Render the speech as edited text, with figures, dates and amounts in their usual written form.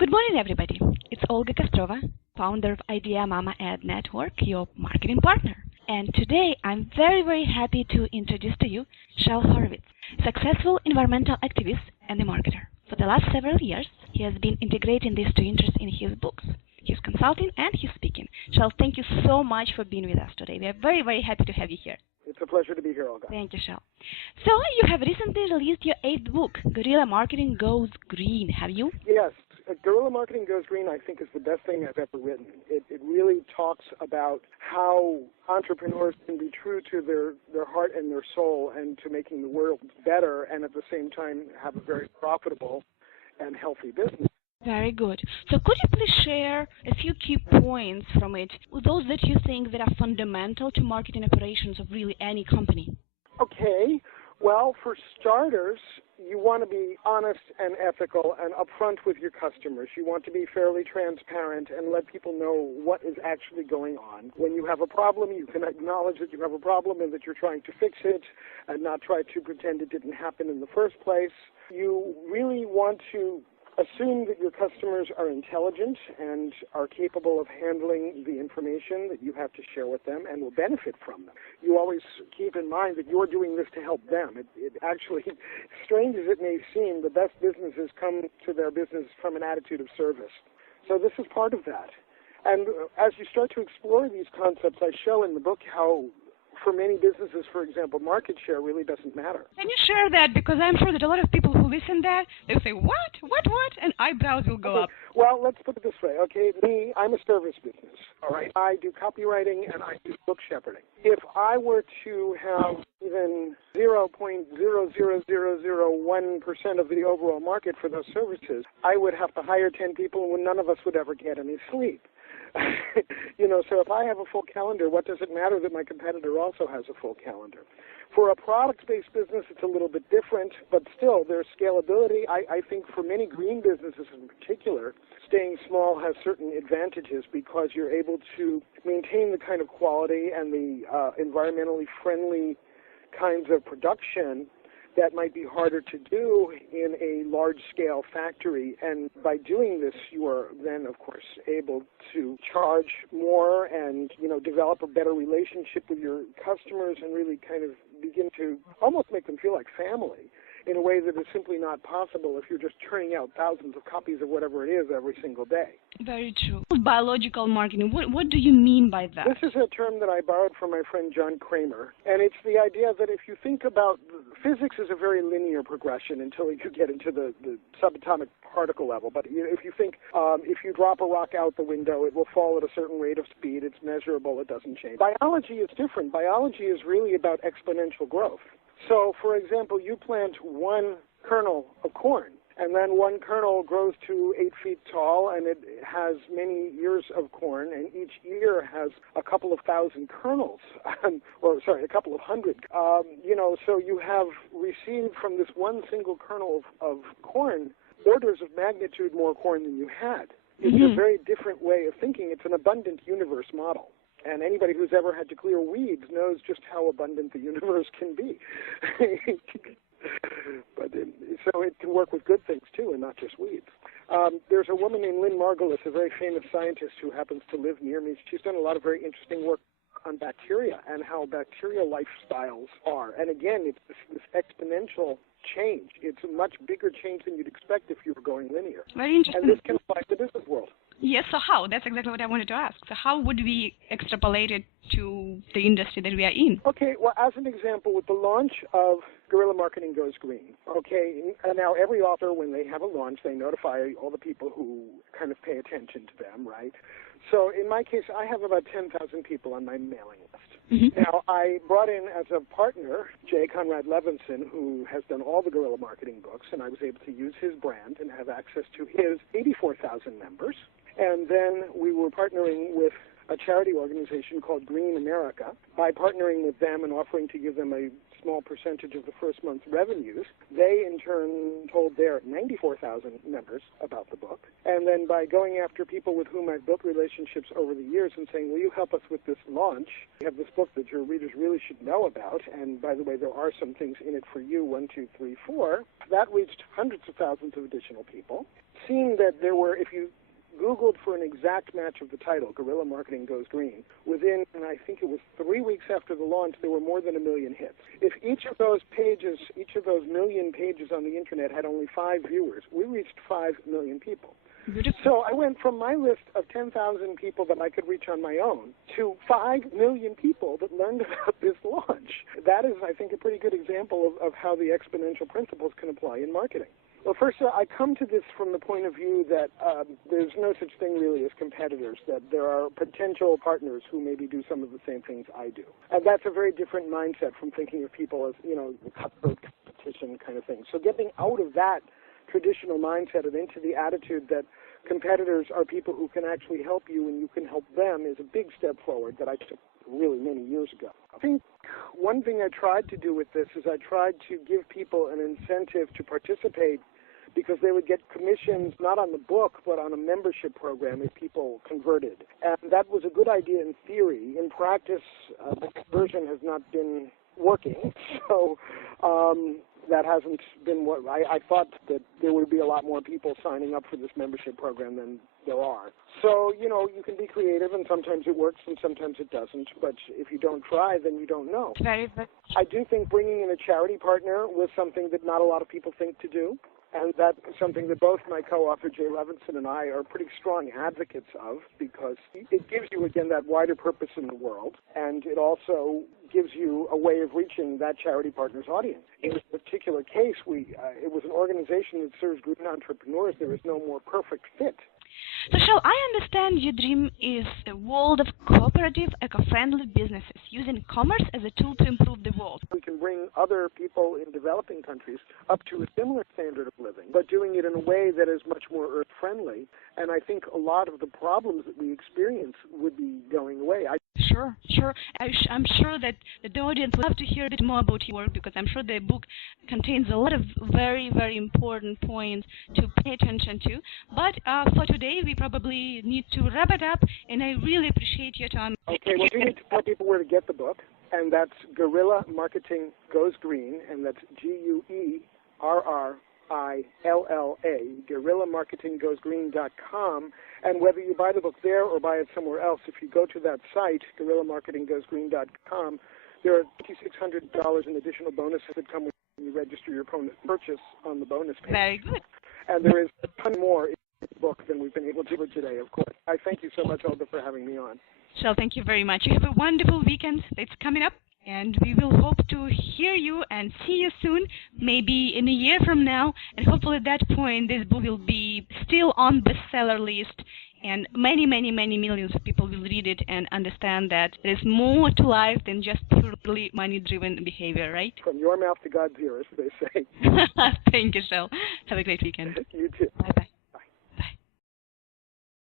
Good morning, everybody. It's Olga Kostrova, founder of Idea Mama Ad Network, your marketing partner. And today, I'm very happy to introduce to you Shel Horowitz, successful environmental activist and a marketer. For the last several years, he has been integrating these two interests in his books, his consulting and his speaking. Shel, thank you so much for being with us today. We are very happy to have you here. It's a pleasure to be here, Olga. Thank you, Shel. So, you have recently released your 8th book, Guerrilla Marketing Goes Green, have you? Yes. Guerrilla Marketing Goes Green, I think, is the best thing I've ever written. It really talks about how entrepreneurs can be true to their heart and their soul and to making the world better and at the same time have a very profitable and healthy business. Very good. So could you please share a few key points from it, those that you think that are fundamental to marketing operations of really any company? Okay. Well, for starters, you want to be honest and ethical and upfront with your customers. You want to be fairly transparent and let people know what is actually going on. When you have a problem, you can acknowledge that you have a problem and that you're trying to fix it and not try to pretend it didn't happen in the first place. You really want to assume that your customers are intelligent and are capable of handling the information that you have to share with them and will benefit from them. You always keep in mind that you're doing this to help them. It actually, strange as it may seem, the best businesses come to their business from an attitude of service. So this is part of that. And as you start to explore these concepts, I show in the book how for many businesses, for example, market share really doesn't matter. Can you share that? Because I'm sure that a lot of people who listen to that, they'll say, what? And eyebrows will go up. Well, let's put it this way, okay? I'm a service business, all right? I do copywriting and I do book shepherding. If I were to have even 0.00001% of the overall market for those services, I would have to hire 10 people and none of us would ever get any sleep. So if I have a full calendar, what does it matter that my competitor also has a full calendar? For a product-based business, it's a little bit different, but still, there's scalability. I think for many green businesses in particular, staying small has certain advantages because you're able to maintain the kind of quality and the environmentally friendly kinds of production that might be harder to do in a large-scale factory. And by doing this, you are then, of course, able to charge more and, develop a better relationship with your customers and really kind of begin to almost make them feel like family in a way that is simply not possible if you're just churning out thousands of copies of whatever it is every single day. Very true. Biological marketing, what do you mean by that? This is a term that I borrowed from my friend John Kramer, and it's the idea that if you think about physics is a very linear progression until you get into the subatomic particle level. But if you think if you drop a rock out the window, it will fall at a certain rate of speed. It's measurable. It doesn't change. Biology is different. Biology is really about exponential growth. So, for example, you plant one kernel of corn, and then one kernel grows to 8 feet tall, and it has many ears of corn, and each ear has a couple of thousand kernels, a couple of hundred. So you have received from this one single kernel of corn orders of magnitude more corn than you had. It's a very different way of thinking. It's an abundant universe model. And anybody who's ever had to clear weeds knows just how abundant the universe can be. So it can work with good things, too, and not just weeds. There's a woman named Lynn Margulis, a very famous scientist who happens to live near me. She's done a lot of very interesting work on bacteria and how bacterial lifestyles are. And again, it's this exponential change. It's a much bigger change than you'd expect if you were going linear. Very interesting. And this can apply to the business world. Yes, so how? That's exactly what I wanted to ask. So how would we extrapolate it to the industry that we are in? Okay, well, as an example, with the launch of Guerrilla Marketing Goes Green, okay, and now every author, when they have a launch, they notify all the people who kind of pay attention to them, right? So in my case, I have about 10,000 people on my mailing list. Now, I brought in as a partner Jay Conrad Levinson, who has done all the guerrilla marketing books, and I was able to use his brand and have access to his 84,000 members. And then we were partnering with a charity organization called Green America. By partnering with them and offering to give them a small percentage of the first month's revenues, they in turn told their 94,000 members about the book. And then by going after people with whom I've built relationships over the years and saying, will you help us with this launch? We have this book that your readers really should know about. And by the way, there are some things in it for you, 1, 2, 3, 4. That reached hundreds of thousands of additional people. seen that there were, if you Googled for an exact match of the title, Guerrilla Marketing Goes Green, within, and I think it was 3 weeks after the launch, there were more than 1 million hits. If each of those pages, each of those million pages on the internet had only 5 viewers, we reached 5 million people. So I went from my list of 10,000 people that I could reach on my own to 5 million people that learned about this launch. That is, I think, a pretty good example of how the exponential principles can apply in marketing. Well, first, I come to this from the point of view that there's no such thing really as competitors, that there are potential partners who maybe do some of the same things I do. And that's a very different mindset from thinking of people as, the cutthroat competition kind of thing. So getting out of that traditional mindset and into the attitude that competitors are people who can actually help you and you can help them is a big step forward that I took really many years ago. I think one thing I tried to do with this is I tried to give people an incentive to participate because they would get commissions not on the book but on a membership program if people converted. And that was a good idea in theory. In practice, the conversion has not been working. So that hasn't been what I thought that there would be a lot more people signing up for this membership program than there are. So, you can be creative and sometimes it works and sometimes it doesn't. But if you don't try, then you don't know. I do think bringing in a charity partner was something that not a lot of people think to do. And that's something that both my co-author, Jay Levinson, and I are pretty strong advocates of because it gives you, again, that wider purpose in the world. And it also gives you a way of reaching that charity partner's audience. In this particular case, it was an organization that serves green entrepreneurs. There is no more perfect fit. So, Shel, I understand your dream is a world of cooperative, eco-friendly businesses using commerce as a tool to improve the world. We can bring other people in developing countries up to a similar standard of living, but doing it in a way that is much more earth-friendly. And I think a lot of the problems that we experience would be going away. Sure. I'm sure that the audience would love to hear a bit more about your work because I'm sure the book contains a lot of very, very important points to pay attention to. But for today, we probably need to wrap it up, and I really appreciate your time. Okay, well, we need to tell people where to get the book, and that's Guerrilla Marketing Goes Green, and that's GUERRILLA, GuerrillaMarketingGoesGreen.com. And whether you buy the book there or buy it somewhere else, if you go to that site, GuerrillaMarketingGoesGreen.com, there are $2,600 in additional bonuses that come when you register your purchase on the bonus page. Very good. And there is a ton more in the book than we've been able to do today, of course. I thank you so much, Olga, for having me on. Shel, thank you very much. You have a wonderful weekend that's coming up. And we will hope to hear you and see you soon, maybe in a year from now. And hopefully at that point, this book will be still on bestseller list. And many, many, many millions of people will read it and understand that there's more to life than just purely money-driven behavior, right? From your mouth to God's ears, they say. Thank you, Shel. Have a great weekend. You too. Bye.